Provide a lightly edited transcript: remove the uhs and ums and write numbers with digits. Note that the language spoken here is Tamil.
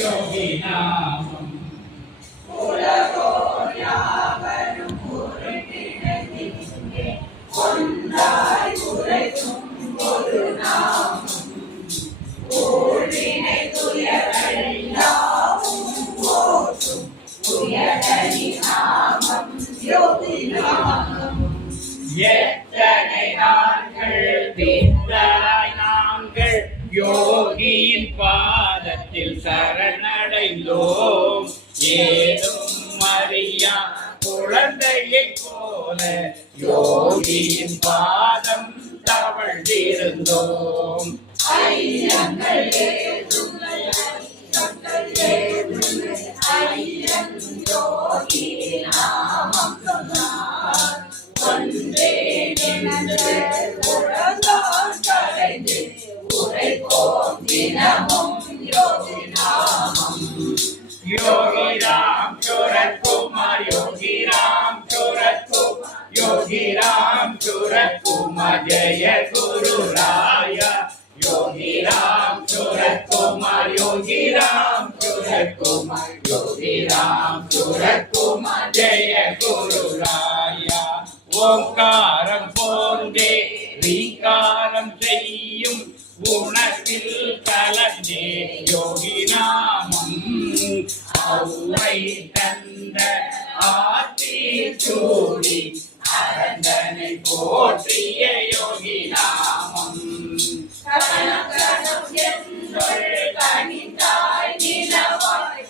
யோகி நாமம். உலகோர் யாவரும் ஒருங்கிணைந்தே ஒன்றாய் உரைக்கும் ஒரு நாமம். ஊழினை துயரெல்லாவும் போற்றும் துயரறி நாமம் யோகி நாமம். எத்தனை நாட்கள் தீர்த்தாய் நாங்கள் யோகியின் பாதத்தில் சரணடைந்தோம். ஏதும் அறியா குழந்தையைப் போல யோகியின் பாதம் தவழ்ந்திருந்தோம். ஐயங்கள் ஏதுமில்லை, ஐயன் யோகி நாமம் சொன்னார். ஒன்றே நின்று உலகால் கரைந்து உரைப்போம் தினமும் யோகி நாமம். योगी राम सूरत कुमार, योगी राम सूरत कुमार, योगी राम सूरत कुमार, जय गुरु राया. योगी राम सूरत कुमार, योगी राम सूरत कुमार, योगी राम सूरत कुमार, जय गुरु राया. ஓங்காரம் போன்றே ரீகாரம் செய்யும் உணர்வில் கலந்தே யோகி நாமம். அவ்வை தந்த ஆத்தி சூடி அரந்தனை போல்